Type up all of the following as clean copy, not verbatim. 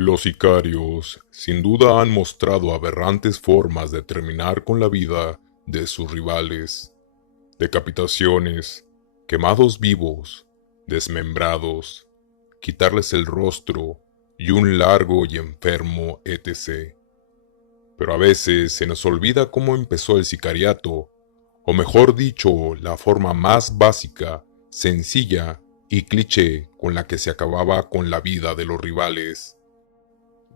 Los sicarios sin duda han mostrado aberrantes formas de terminar con la vida de sus rivales. Decapitaciones, quemados vivos, desmembrados, quitarles el rostro y un largo y enfermo etc. Pero a veces se nos olvida cómo empezó el sicariato, o mejor dicho, la forma más básica, sencilla y cliché con la que se acababa con la vida de los rivales.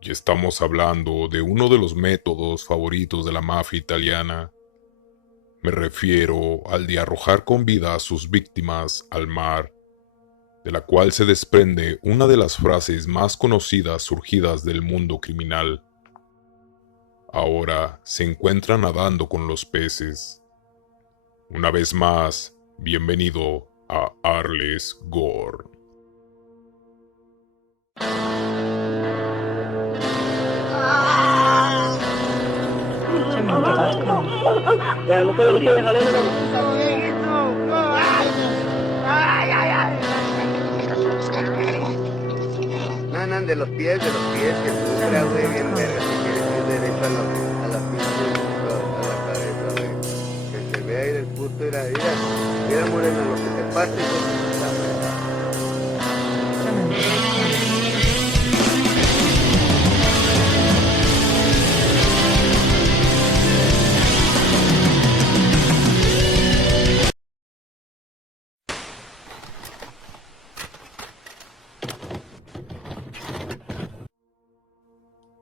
Y estamos hablando de uno de los métodos favoritos de la mafia italiana. Me refiero al de arrojar con vida a sus víctimas al mar, de la cual se desprende una de las frases más conocidas surgidas del mundo criminal. Ahora se encuentra nadando con los peces. Una vez más, bienvenido a Arles Gore. Ya, no puedo decir, déjale, no, no, de los pies, que sufra, güey, bien verga, si quieres ir derecho a la pinche, a la cabeza, güey. Que se vea ahí del puto, mira, Morena, lo que te pase, hijo de puta madre.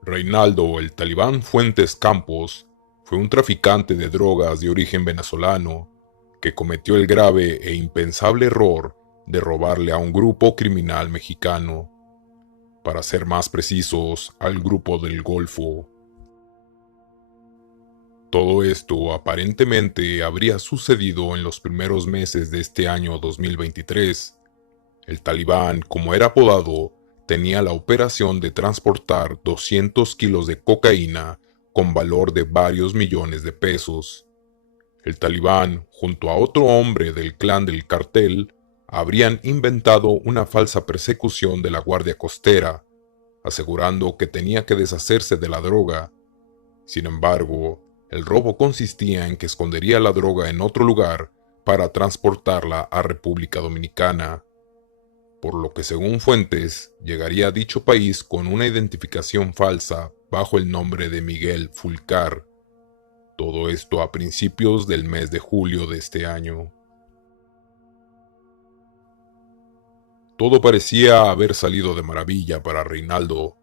Reinaldo el Talibán Fuentes Campos fue un traficante de drogas de origen venezolano que cometió el grave e impensable error de robarle a un grupo criminal mexicano, para ser más precisos, al grupo del Golfo. Todo esto aparentemente habría sucedido en los primeros meses de este año 2023. El Talibán, como era apodado, tenía la operación de transportar 200 kilos de cocaína con valor de varios millones de pesos. El Talibán, junto a otro hombre del clan del cartel, habrían inventado una falsa persecución de la Guardia Costera, asegurando que tenía que deshacerse de la droga. Sin embargo, el robo consistía en que escondería la droga en otro lugar para transportarla a República Dominicana, por lo que según fuentes llegaría a dicho país con una identificación falsa bajo el nombre de Miguel Fulcar. Todo esto a principios del mes de julio de este año. Todo parecía haber salido de maravilla para Reinaldo.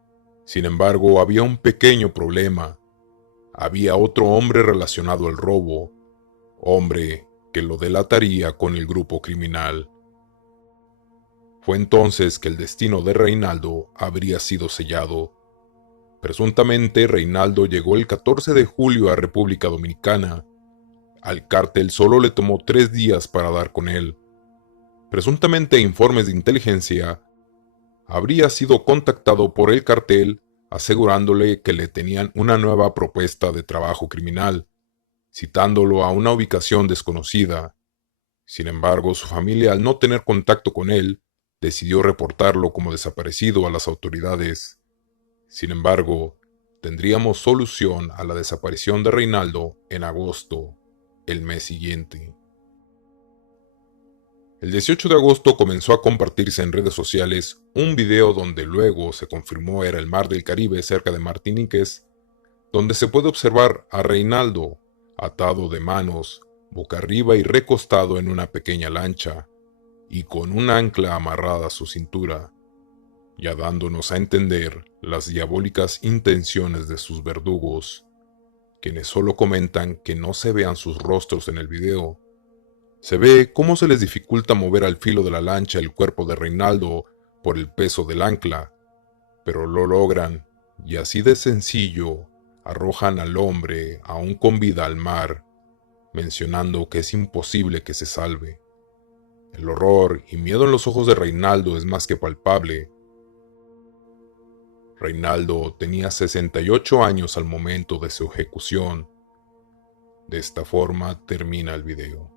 Sin embargo, había un pequeño problema. Había otro hombre relacionado al robo, hombre que lo delataría con el grupo criminal. Fue entonces que el destino de Reinaldo habría sido sellado. Presuntamente, Reinaldo llegó el 14 de julio a República Dominicana. Al cártel solo le tomó 3 días para dar con él. Presuntamente, informes de inteligencia, habría sido contactado por el cartel asegurándole que le tenían una nueva propuesta de trabajo criminal, citándolo a una ubicación desconocida. Sin embargo, su familia, al no tener contacto con él, decidió reportarlo como desaparecido a las autoridades. Sin embargo, tendríamos solución a la desaparición de Reinaldo en agosto, el mes siguiente. El 18 de agosto comenzó a compartirse en redes sociales un video donde luego se confirmó era el mar del Caribe cerca de Martiniques, donde se puede observar a Reinaldo atado de manos, boca arriba y recostado en una pequeña lancha, y con un ancla amarrada a su cintura, ya dándonos a entender las diabólicas intenciones de sus verdugos, quienes solo comentan que no se vean sus rostros en el video. Se ve cómo se les dificulta mover al filo de la lancha el cuerpo de Reinaldo por el peso del ancla, pero lo logran, y así de sencillo arrojan al hombre aún con vida al mar, mencionando que es imposible que se salve. El horror y miedo en los ojos de Reinaldo es más que palpable. Reinaldo tenía 68 años al momento de su ejecución. De esta forma termina el video.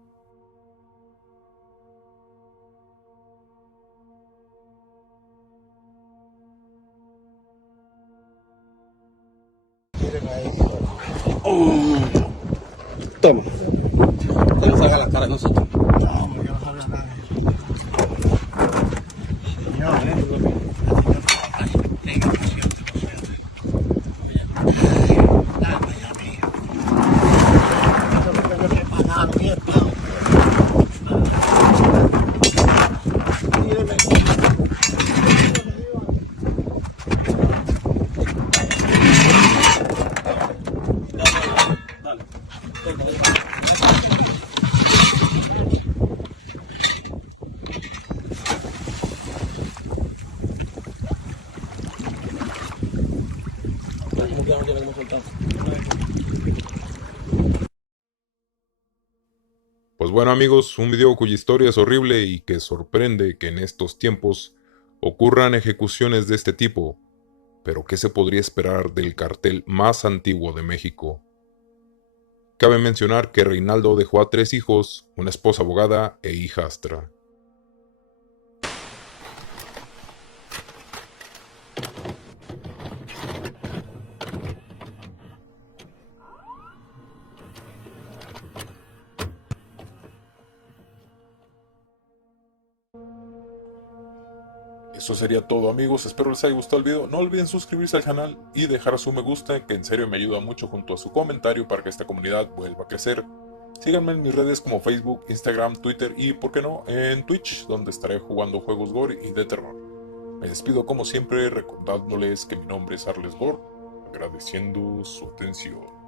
Toma. Que no salga la cara de nosotros. No, porque no sabía nada. Pues bueno amigos, un video cuya historia es horrible y que sorprende que en estos tiempos ocurran ejecuciones de este tipo. Pero ¿qué se podría esperar del cartel más antiguo de México? Cabe mencionar que Reinaldo dejó a 3 hijos, una esposa abogada e hijastra. Eso sería todo amigos, espero les haya gustado el video, no olviden suscribirse al canal y dejar su me gusta, que en serio me ayuda mucho junto a su comentario para que esta comunidad vuelva a crecer. Síganme en mis redes como Facebook, Instagram, Twitter y, por qué no, en Twitch, donde estaré jugando juegos gore y de terror. Me despido como siempre recordándoles que mi nombre es Arles Gore, agradeciendo su atención.